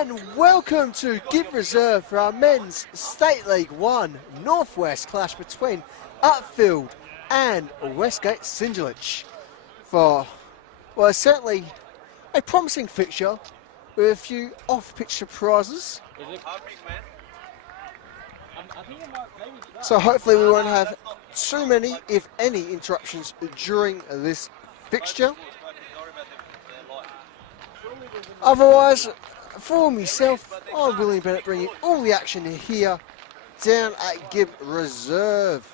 And welcome to Give Reserve for our men's State League 1 Northwest clash between Upfield and Westgate SC for, well, certainly a promising fixture with a few off-pitch surprises. So hopefully we won't have too many, if any, interruptions during this fixture. Otherwise, for myself, I'm William Bennett, bringing all the action here down at Give Reserve.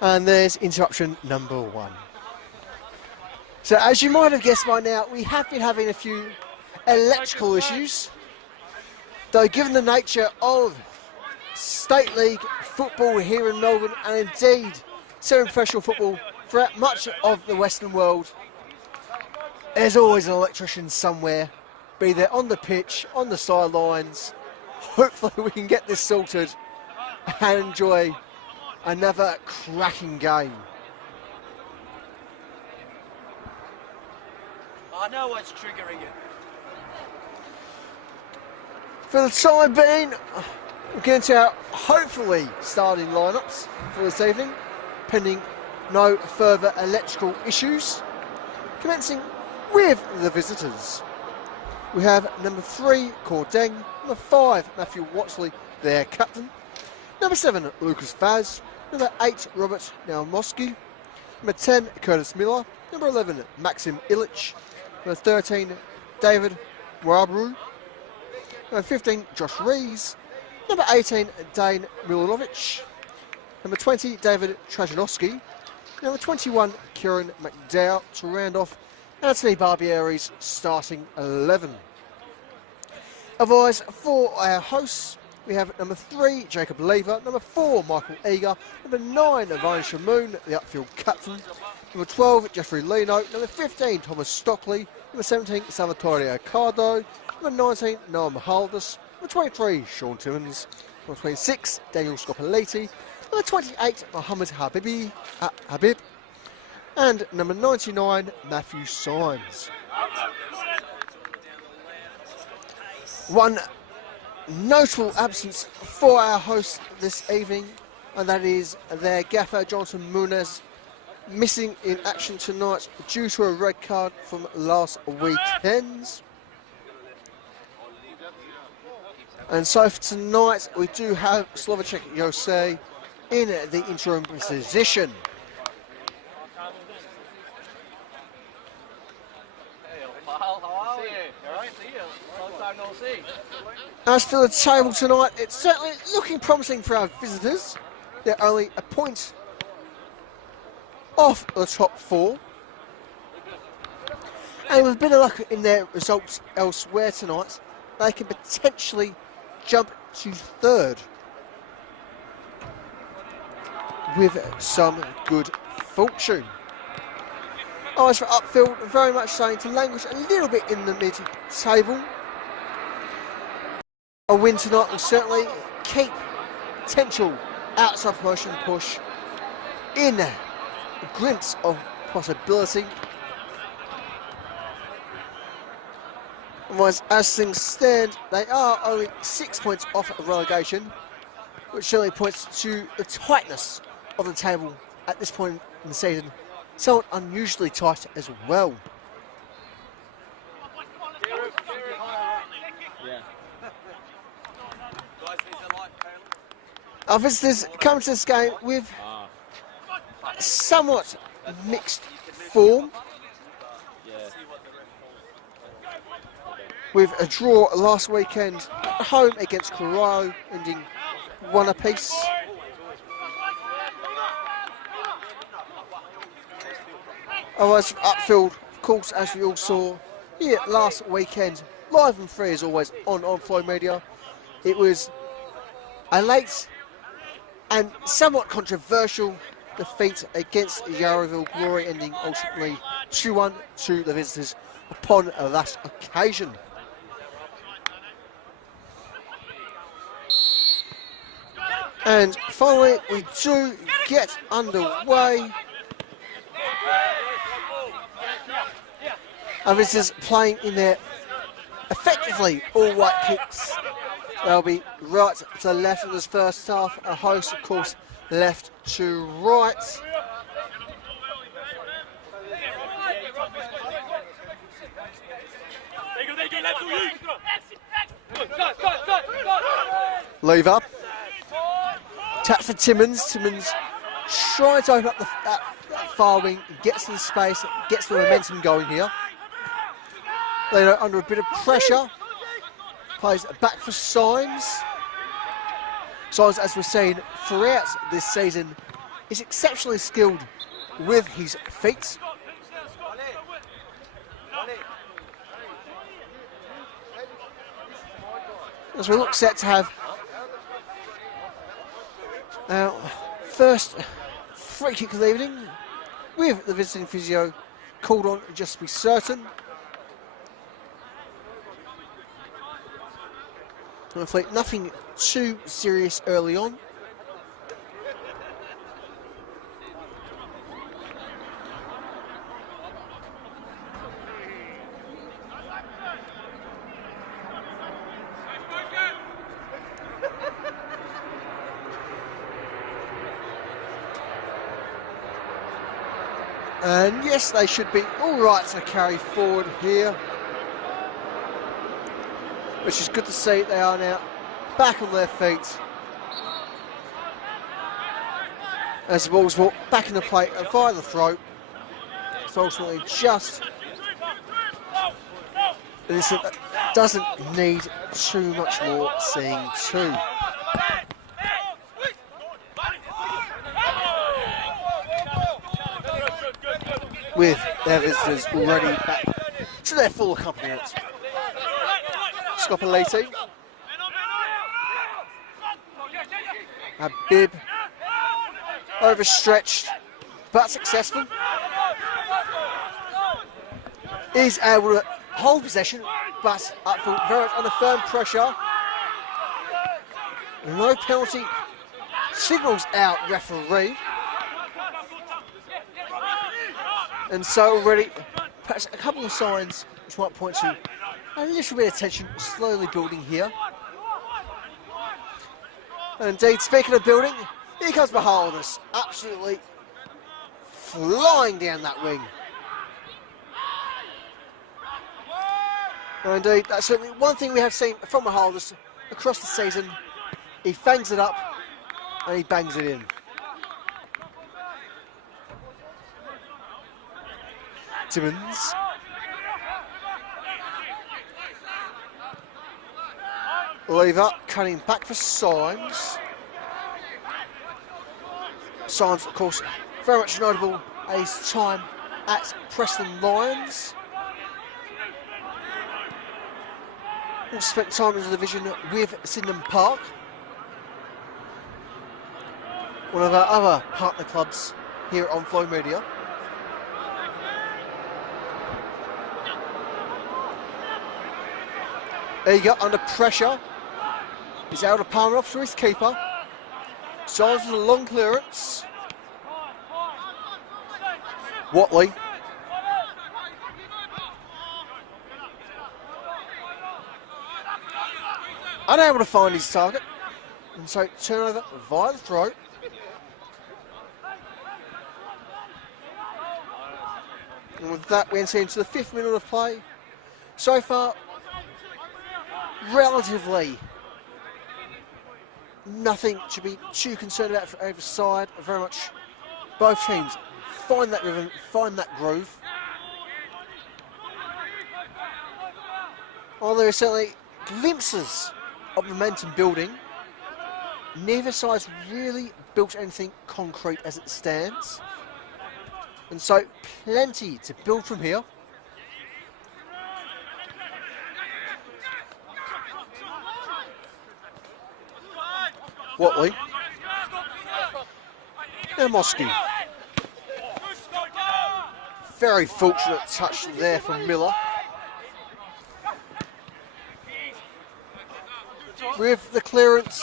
And there's interruption number 1. So as you might have guessed by now, we have been having a few electrical issues. Though given the nature of State League football here in Melbourne, and indeed semi-professional football throughout much of the Western world, there's always an electrician somewhere, be there on the pitch, on the sidelines. Hopefully we can get this sorted and enjoy another cracking game. I know what's triggering it. For the time being, we're getting to our hopefully starting lineups for this evening, pending no further electrical issues. Commencing with the visitors. We have number 3, Cordeng, number 5, Matthew Watsley, their captain, number 7, Lucas Vaz, number 8, Robert Naumoski, number 10, Curtis Miller, number 11, Maxim Illich, number 13, David Warbru, number 15, Josh Rees, number 18, Dane Milanovic, number 20, David Trajanowski, number 21, Kieran McDowell, to round off Anthony Barbieri's starting 11. Otherwise, for our hosts, we have number 3, Jacob Lever, number 4, Michael Eager, number 9, Ryan Shamoon, the Upfield captain, number 12, Jeffrey Leno, number 15, Thomas Stockley, number 17, Salvatore Accardo, number 19, Noam Haldus, number 23, Sean Timmins, number 26, Daniel Scopoliti, number 28, Mohammed Habib, and number 99, Matthew Symes. One notable absence for our hosts this evening, and that is their gaffer, Jonathan Muniz, missing in action tonight due to a red card from last weekend. And so for tonight, we do have Slovacek Jose in the interim position. As for the table tonight, it's certainly looking promising for our visitors. They're only a point off the top 4. And with a bit of luck in their results elsewhere tonight, they can potentially jump to 3rd with some good fortune. As for Upfield, very much starting to languish a little bit in the mid-table. A win tonight will certainly keep potential outside promotion push in a glimpse of possibility. Otherwise, as things stand, they are only 6 points off of relegation, which certainly points to the tightness of the table at this point in the season. Somewhat unusually tight as well. Our visitors come to this game with somewhat mixed form. With a draw last weekend at home against Corao, ending 1 apiece. Otherwise, Upfield, of course, as we all saw here last weekend, live and free as always on Flow Media. It was a late and somewhat controversial defeat against Yarraville Glory, ending ultimately 2-1 to the visitors upon that occasion. And finally, we do get underway And this is playing in their effectively all white kicks. They'll be right to left in this first half. A host, of course, left to right. Lever. Tap for Timmins. Timmins tries to open up that far wing, gets in space, gets the momentum going here. Leno under a bit of pressure. Plays back for Signs. Signs, as we're saying throughout this season, is exceptionally skilled with his feet. As we look set to have our first free kick of the evening, with the visiting physio called on just to be certain. Hopefully nothing too serious early on. And yes, they should be all right to carry forward here, which is good to see. They are now back on their feet as the ball's brought back in the play via the throat. So ultimately just this doesn't need too much more seeing to. With their visitors already back to their full accompaniment. Scopoleti. Bib. Overstretched, but successful. Is able to hold possession, but Upfield very much under firm pressure. No penalty. Signals out referee. And so already, perhaps a couple of signs which might point to a little bit of tension slowly building here. And indeed, speaking of building, here comes Beholders, absolutely flying down that wing. And indeed, that's certainly one thing we have seen from Beholders across the season. He fangs it up and he bangs it in. Timmins. Lever cutting back for Signs. Signs, of course, very much notable at his time at Preston Lions. Also spent time in the division with Sydenham Park, one of our other partner clubs here on Flow Media. Eager under pressure. He's able to palm it off to his keeper. Signs with a long clearance. Watley. Unable to find his target. And so turnover via the throat. And with that, we enter into the 5th minute of play. So far, relatively nothing to be too concerned about for either side. Very much both teams find that rhythm, find that groove. While there are certainly glimpses of momentum building, neither side's really built anything concrete as it stands. And so plenty to build from here. Watley. Now Mosky. Very fortunate touch there from Miller. With the clearance.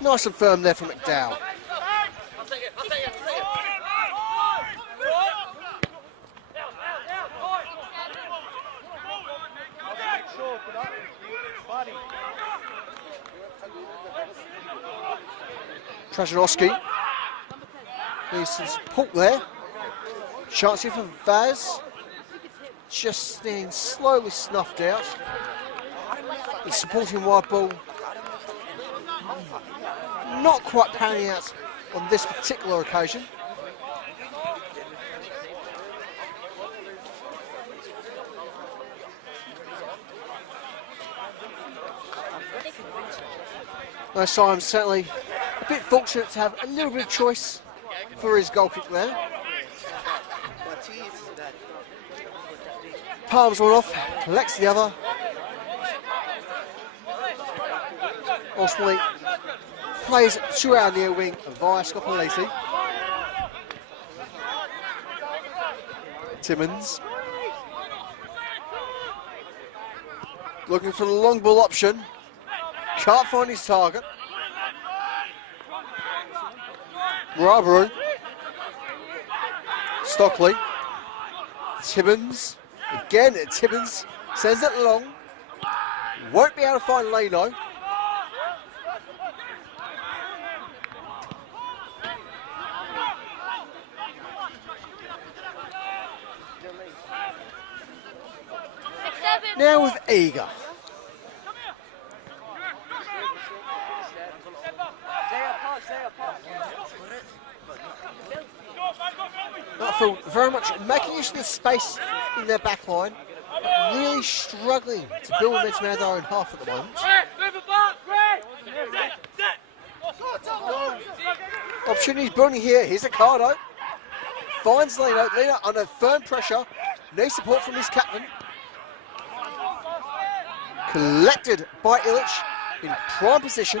Nice and firm there from McDowell. Trajanowski. Needs some support there. Chance here for Vaz. Just being slowly snuffed out. The supporting wide ball not quite panning out on this particular occasion. No, Simon's certainly a bit fortunate to have a little bit of choice for his goal kick there. Palms one off, collects the other. Ultimately plays to our near wing via Scopelliti. Timmins looking for the long ball option. Can't find his target. Rabaru. Stockley. Timmins. Again, Timmins sends it long. Won't be able to find Leno. Now with Eager. Upfield very much making use of the space in their back line, but really struggling to build momentum out of their own half at the moment. Opportunities building here. Here's Ricardo. Finds Leno. Leno under firm pressure. Needs support from his captain. Collected by Illich in prime position.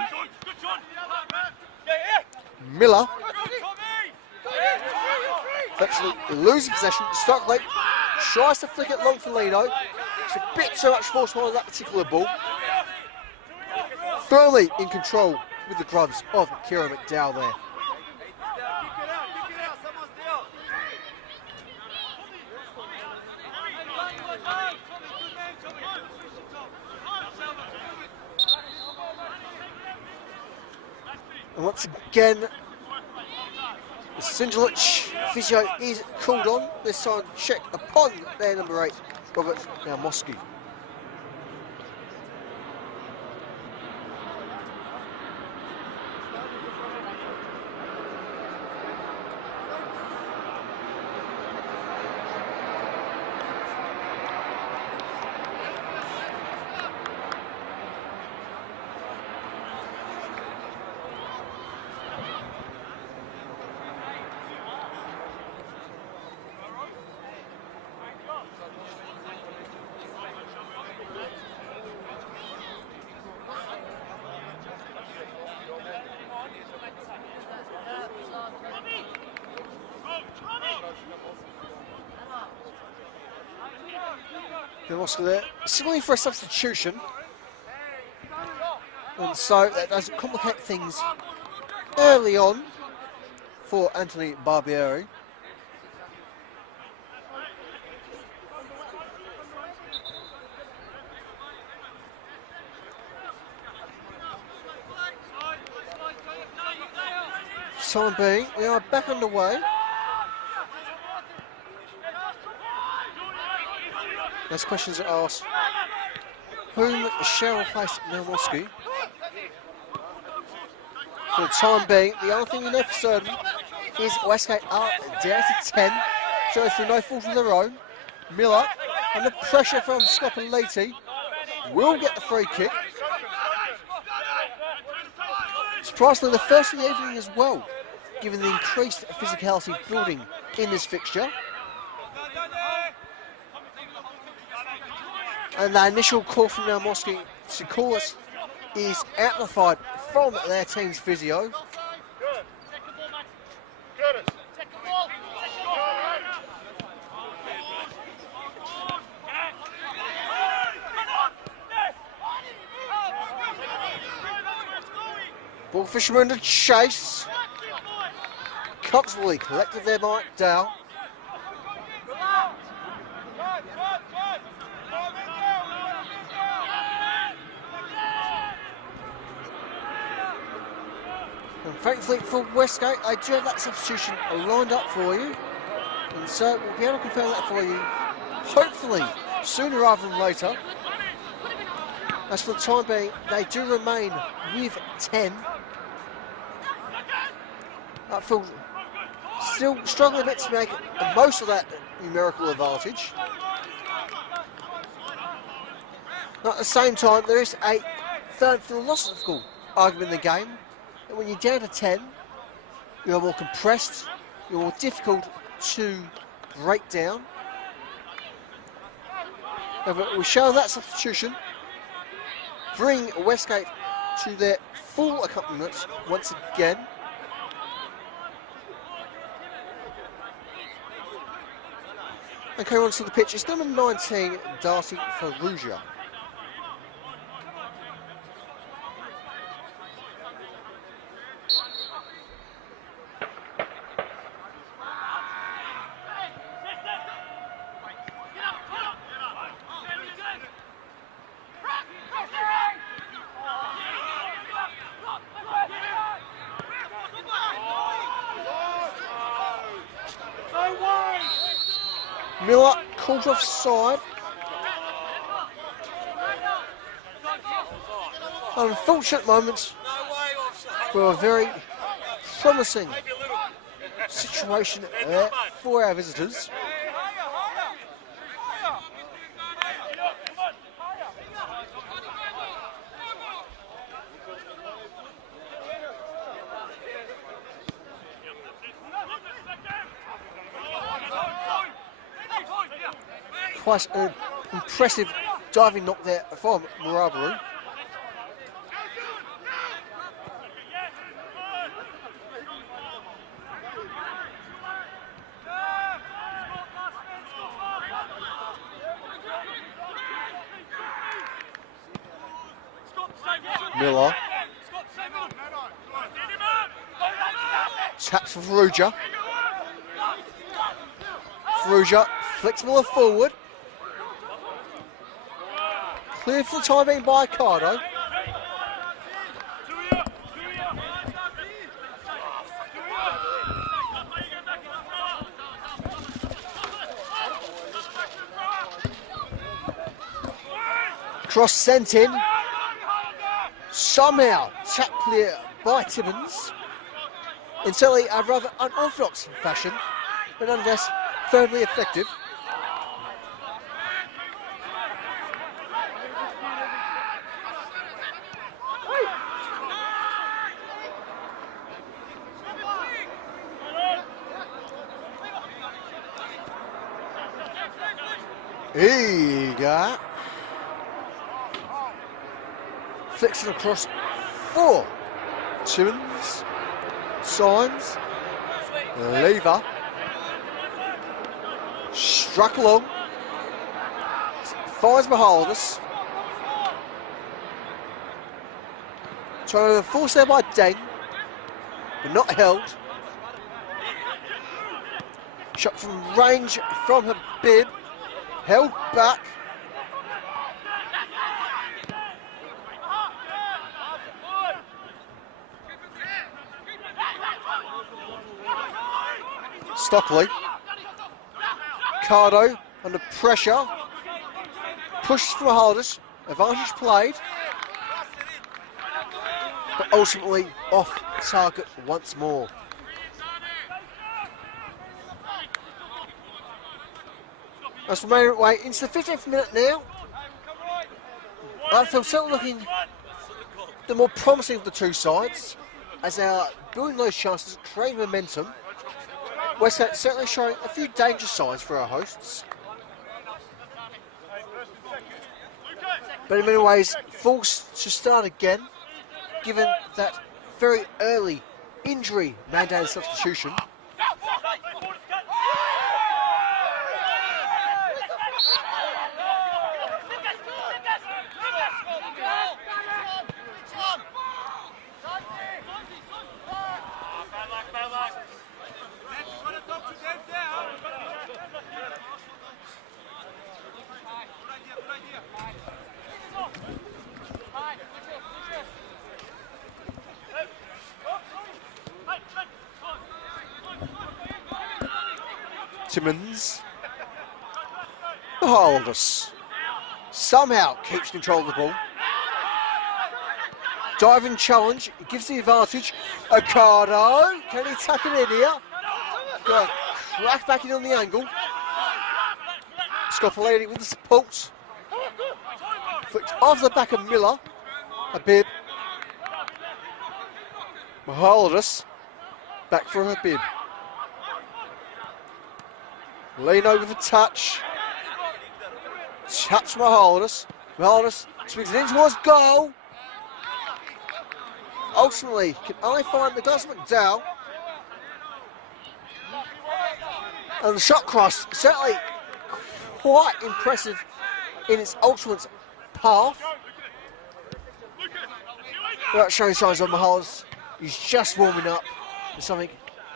Miller. Actually losing possession. Stockley tries to flick it long for Leno. It's a bit too much force on that particular ball. Firmly in control with the gloves of Kieran McDowell there. And once again, the Sinjalic physio is called on. This time check upon their number 8, Robert Mosky. Oscar there, signaling for a substitution, and so that does complicate things early on for Anthony Barbieri. Time being, we are back underway. As questions are asked, whom shall replace Milmoski? For the time being, the only thing we know for certain is Westgate are down to 10, shows through no fault of their own. Miller, under pressure from Scopelliti, will get the free kick. Surprisingly, the first of the evening as well, given the increased physicality building in this fixture. And the initial call from Milmoski to call us is amplified from their team's physio. Ball fisherman to chase. Coxley collected there by Dow. And thankfully for Westgate, they do have that substitution lined up for you. And so we'll be able to confirm that for you, hopefully sooner rather than later. As for the time being, they do remain with 10. Upfield still struggling a bit to make the most of that numerical advantage. At the same time, there is a third philosophical argument in the game that when you're down to 10, you're more compressed, you're more difficult to break down. However, we show that substitution bring Westgate to their full accompaniment once again. And coming onto the pitch is number 19, Darcy Ferrugia. Miller called offside. Unfortunate moment for a very promising situation there for our visitors. Quite an impressive diving knock there from Marabaru. Miller. Taps for Ferrugia. Ferrugia flicks Miller forward. Cleared for the time being by Cardo. Cross sent in. Somehow tap clear by Timmins. In certainly a rather unorthodox fashion, but nonetheless firmly effective. Eager. Flicks it across for Timmins. Signs. Lever. Struck along. Finds behind us. Trying to force there by Deng, but not held. Shot from range from Habib. Held back. Stockley. Cardo under pressure. Pushes from Hardus. Advantage played. But ultimately off target once more. That's the main way into the 15th minute now. Upfield still looking the more promising of the two sides as they are building those chances, creating momentum. Westgate certainly showing a few danger signs for our hosts. But in many ways, forced to start again, given that very early injury mandated substitution. Timmins. Michaelis somehow keeps control of the ball. Diving challenge, it gives the advantage. Ocado, can he tuck it in here? Got a crack back in on the angle. Scopolini with the support. Flicked off the back of Miller. A bib. Michaelis back for a bib. Leno with a touch. Touch Michaelis. Michaelis swings it in towards goal. Ultimately, can I find the Gus McDowell? And the shot cross, certainly quite impressive in its ultimate path. Without showing signs of Michaelis, he's just warming up for something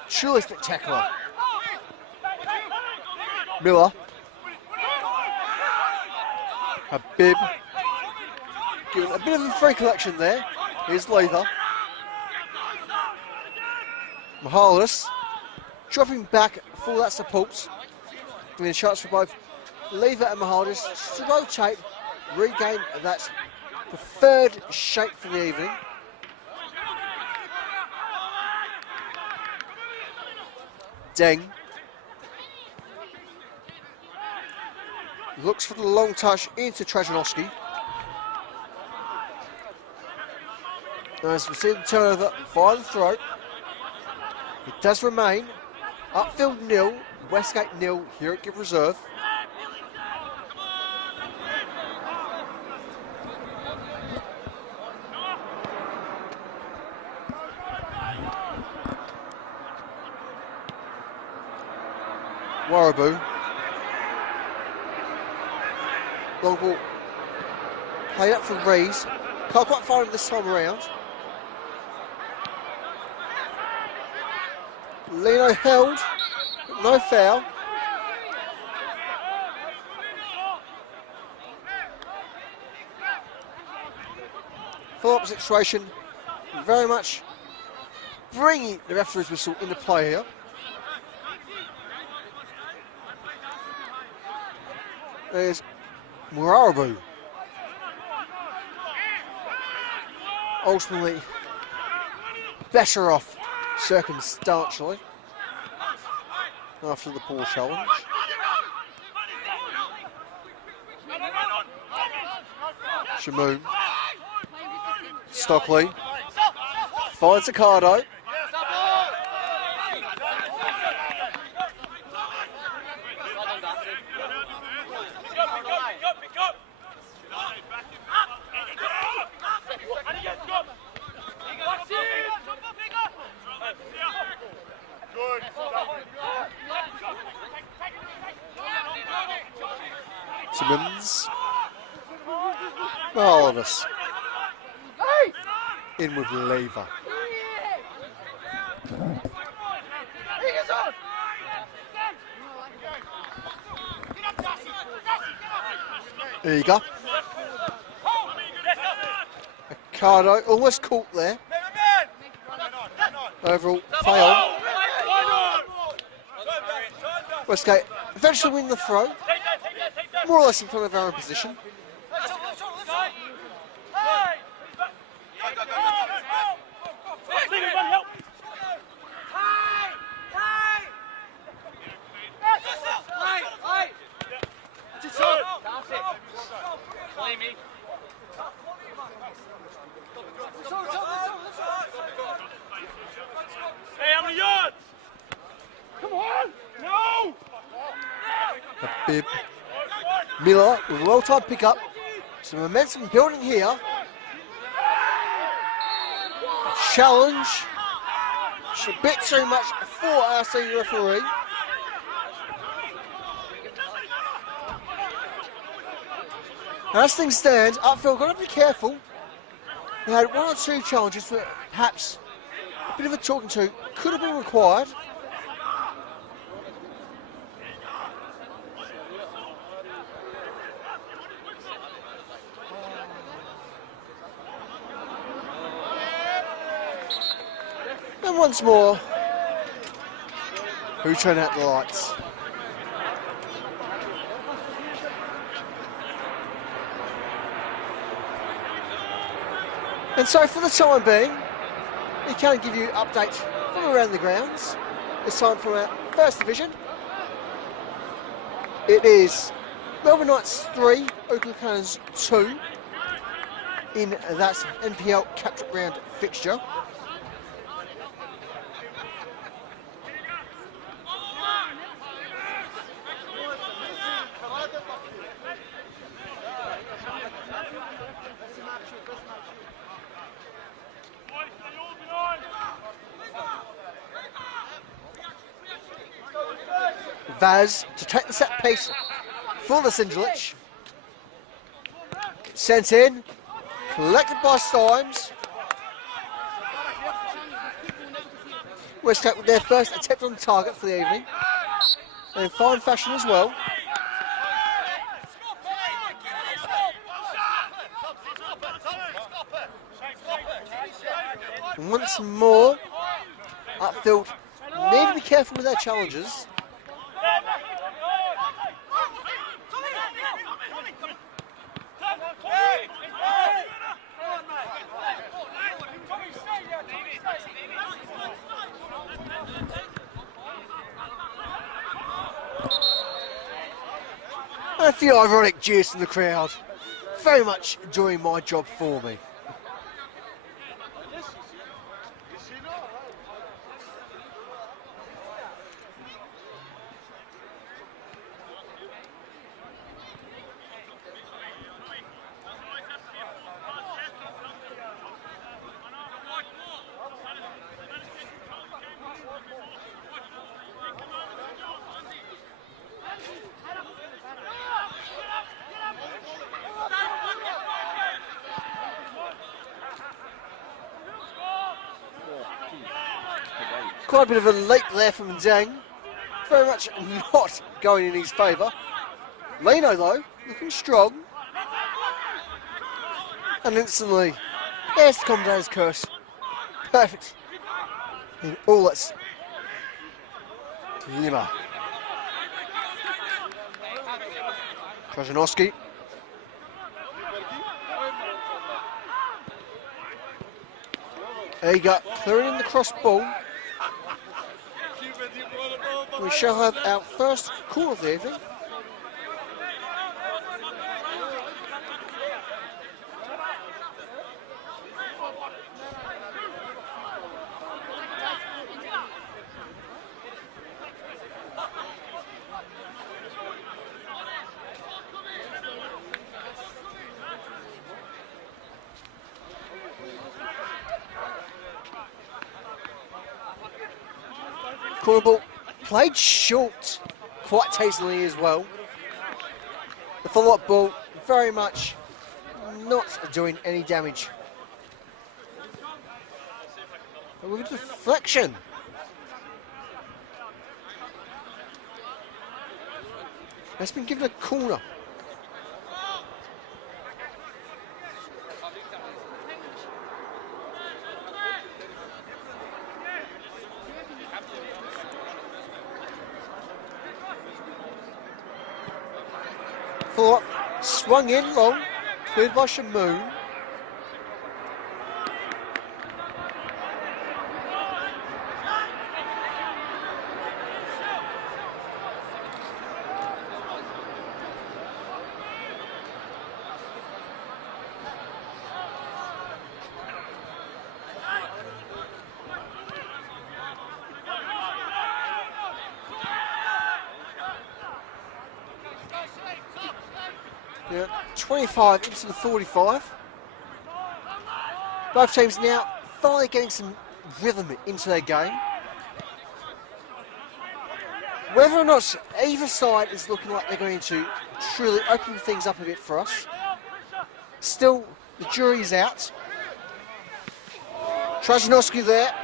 truly spectacular. Miller. A bib. Given a bit of a free collection there. Here's Leather. Michaelis dropping back for that support. Giving a chance for both Lever and Michaelis to rotate, regain that preferred shape for the evening. Deng. Looks for the long touch into Trajanowski. As we see the turnover via the throat. It does remain Upfield 0, Westgate 0 here at Give Reserve. Warraboo. Long ball played up for Rees. Can't quite find him this time around. Leno held, but no foul. Follow-up situation, very much bringing the referee's whistle into play here. There's Murarabu. Ultimately, better off circumstantially after the poor challenge. Shamoon. Stockley. Finds Ocado. Timmins. Michaelis. In with Lever. Eager. Ocado almost caught there. Overall play on. Westgate eventually win the throw. More or less in front of our own position. Hey, how many yards? Come on! No! A bib. Miller with a well-timed pickup. Some momentum building here. Challenge. It's a bit too much for our senior referee. As things stand, Upfield got to be careful. They had one or two challenges that perhaps a bit of a talking to could have been required. And once more, who turned out the lights? And so for the time being, we can give you updates from around the grounds. This time from our First Division. It is Melbourne Knights 3, Oakland Cannons 2 in that NPL Capture Round fixture. Vaz to take the set piece for the Sindelich. Sent in, collected by Stimes. Westgate with their first attempt on target for the evening. And in fine fashion as well. And once more, Upfield need to be careful with their challenges. And a few ironic jeers from the crowd. Very much doing my job for me. Quite a bit of a leap there from Zhang. Very much not going in his favour. Lino though, looking strong. And instantly, there's the commentator's curse. Perfect. In all its glimmer. Krasnowski. Eager clearing in the cross ball. We shall have our first call of the evening. Corner ball played short quite tastily as well. The follow-up ball very much not doing any damage. But with a deflection. That's been given a corner. Follow-up, swung in long, cleared by Shamoon. Yeah, 25 into the 45. Both teams now finally getting some rhythm into their game. Whether or not either side is looking like they're going to truly open things up a bit for us, still the jury's out. Trajnowski there,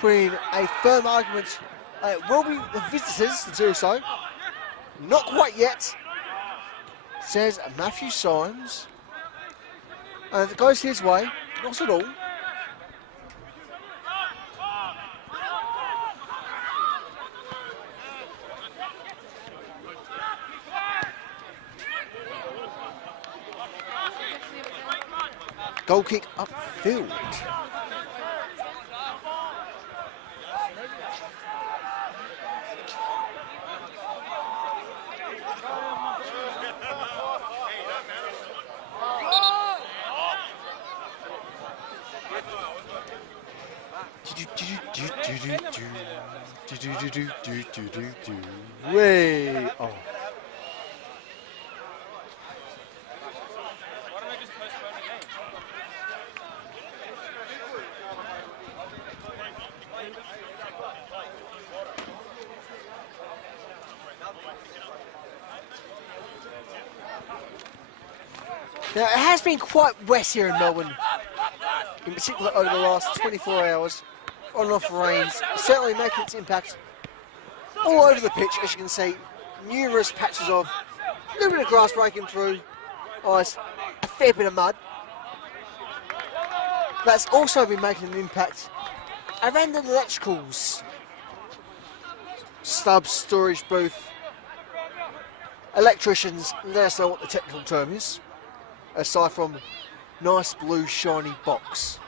putting a firm argument. It will be the visitors to do so. Not quite yet, says Matthew Symes. And it goes his way, not at all. Goal kick upfield. Way. Oh. Now, it has been quite wet here in Melbourne, in particular over the last 24 hours. On and off rains, certainly making its impact all over the pitch, as you can see. Numerous patches of a little bit of grass breaking through, ice, a fair bit of mud. That's also been making an impact around the electricals. Stubs, storage booth, electricians, let us know what the technical term is, aside from nice blue shiny box.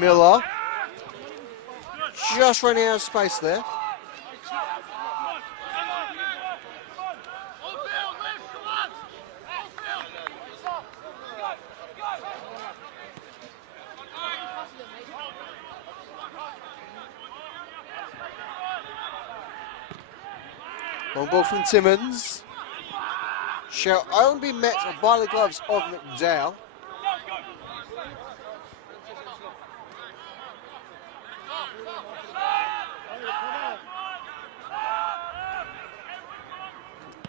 Miller just running out of space there. Long ball from Timmins. Shall only be met by the gloves of McDowell.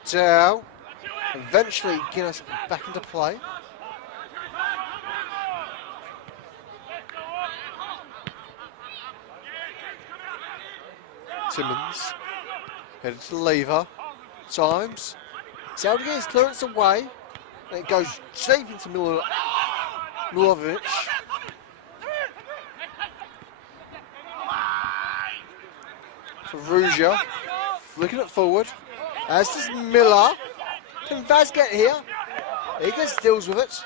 Dow eventually getting us back into play. Timmins headed to lever. Times. He's able to get his clearance away. And it goes deep into Milovic. Ferrugia flicking it forward. As does Miller. Can Vaz get here? He gets deals with it.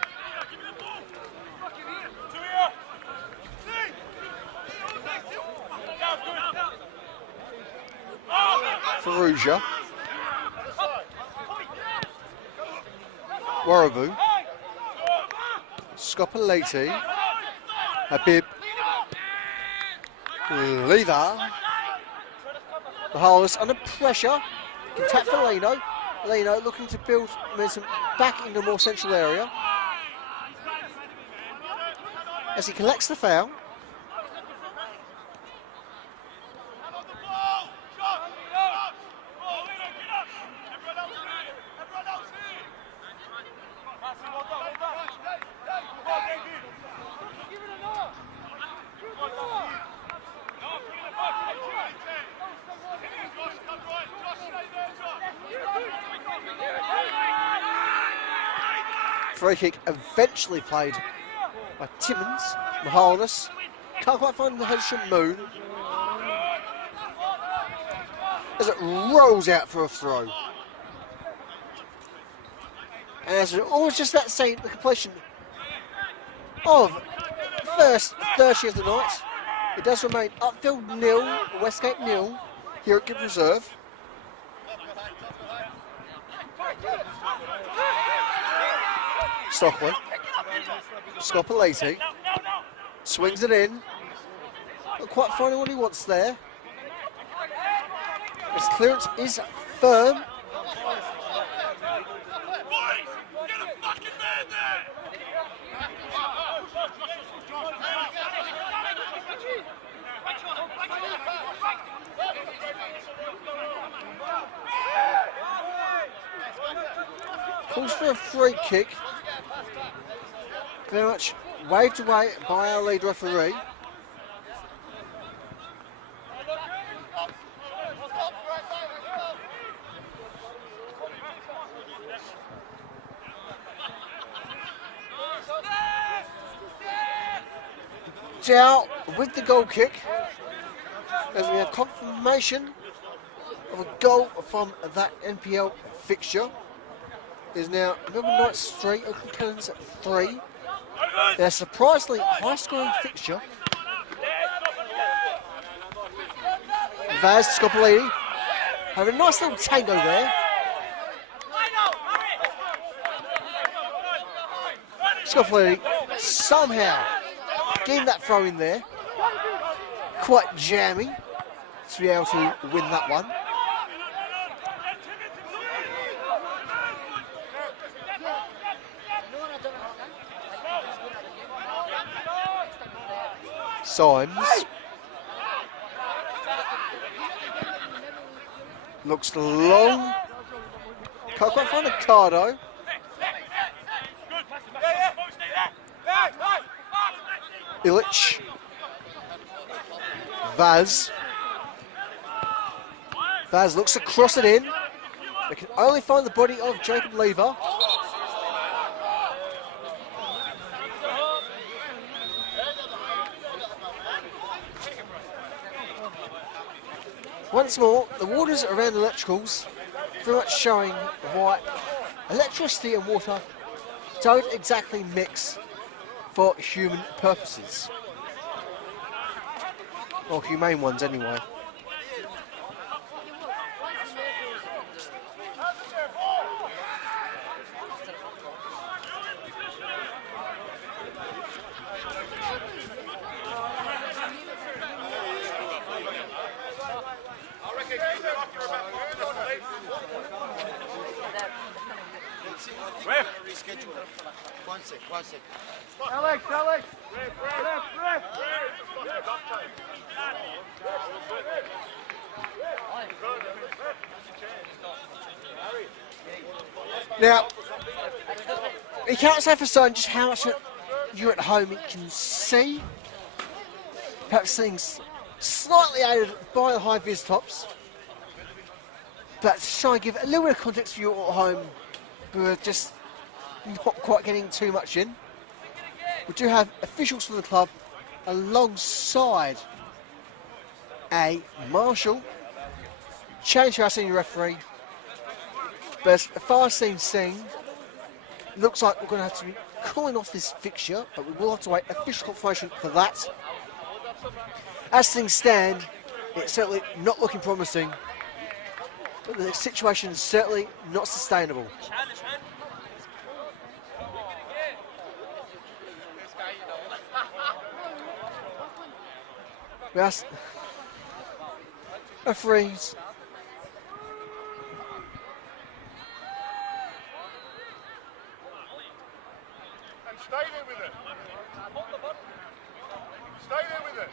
Ferrugia. Warrabu. Scopoleti. Habib. Lever. Mahalis under pressure. Can tap for Leno. Leno looking to build momentum back into a more central area. As he collects the foul. Free kick eventually played by Timmins. Mahalis can't quite find the headshot Moon as it rolls out for a throw. And as it always just that same, the completion of first 30 of the night, it does remain Upfield 0, Westgate 0 here at Gibb Reserve. Stockley, Scopoleti, swings it in, not quite finding what he wants there. His clearance is firm. Calls for a free kick. very much waved away by our lead referee. Dow with the goal kick, as we have confirmation of a goal from that NPL fixture. Is now Melbourne Knights 3, Oakland Cannons 3. They're surprisingly high scoring fixture. Vaz Scopolini have a nice little tango there. Scopolini somehow getting that throw in there. Quite jammy to be able to win that one. Symes looks long. Can't quite find Ricardo. Illich. Vaz. Vaz looks to cross it in. They can only find the body of Jacob Lever. Once more, the waters around the electricals very much showing why electricity and water don't exactly mix for human purposes. Or humane ones anyway. One sec. Alex! Ref! Now, you can't say for certain just how much you at home can see. Perhaps things slightly aided by the high vis tops. But to try and give a little bit of context for you at home who are just not quite getting too much in. We do have officials from the club alongside a marshal, change to our senior referee. But as far as seems seen, looks like we're going to have to be calling off this fixture, but we will have to wait official confirmation for that. As things stand, it's certainly not looking promising, but the situation is certainly not sustainable. We ask referees And stay there with it. Stay there with it.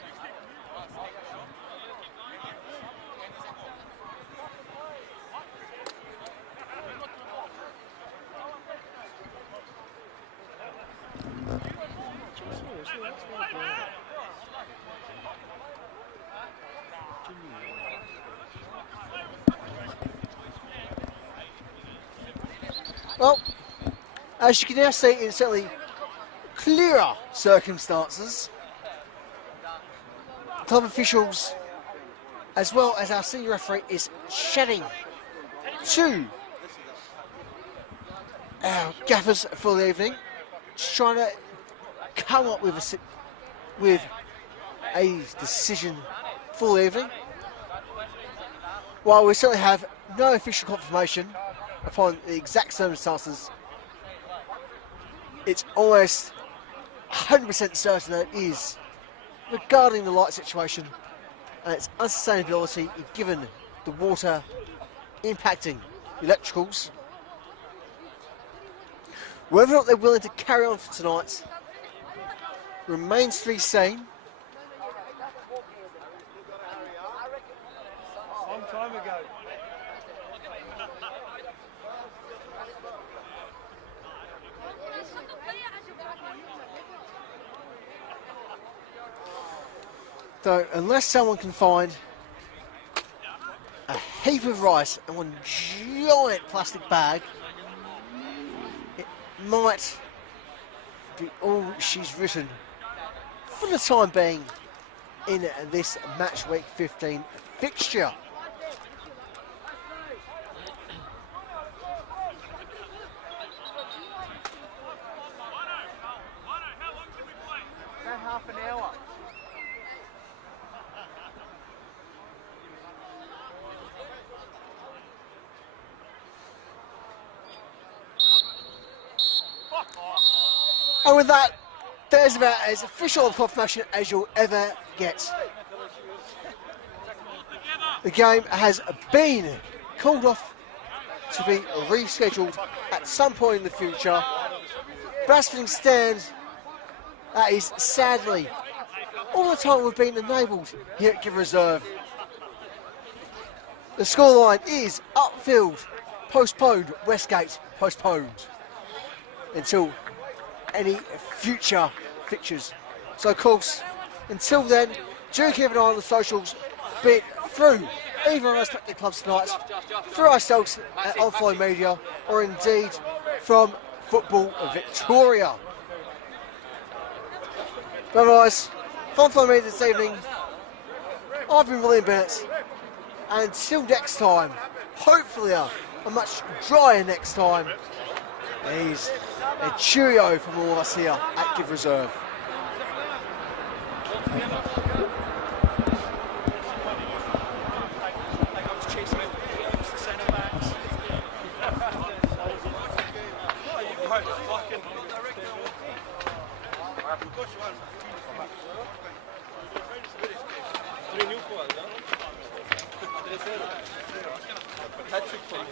Well, as you can now see, in certainly clearer circumstances, club officials, as well as our senior referee, is chatting to our gaffers for the evening, just trying to come up with a decision for the evening. While we certainly have no official confirmation upon the exact circumstances, it's almost 100% certain that it is regarding the light situation and its unsustainability given the water impacting the electricals. Whether or not they're willing to carry on for tonight remains to be seen. Long time ago. So unless someone can find a heap of rice and one giant plastic bag, it might be all she's written for the time being in this match week 15 fixture. About half an hour. And with that, there's about as official a confirmation as you'll ever get. The game has been called off to be rescheduled at some point in the future. But as things stand, that is sadly all the time we've been enabled here at Give Reserve. The scoreline is Upfield postponed, Westgate postponed until any future fixtures. So of course, until then, do keep an eye on the socials, be it through either of our respective clubs tonight, through ourselves at Offline Media, or indeed from Football Victoria. But otherwise, from Offline Media this evening, I've been William Bennett, and until next time, hopefully a much drier next time, is a cheerio from all of us here at Give Reserve. Hat-Trick von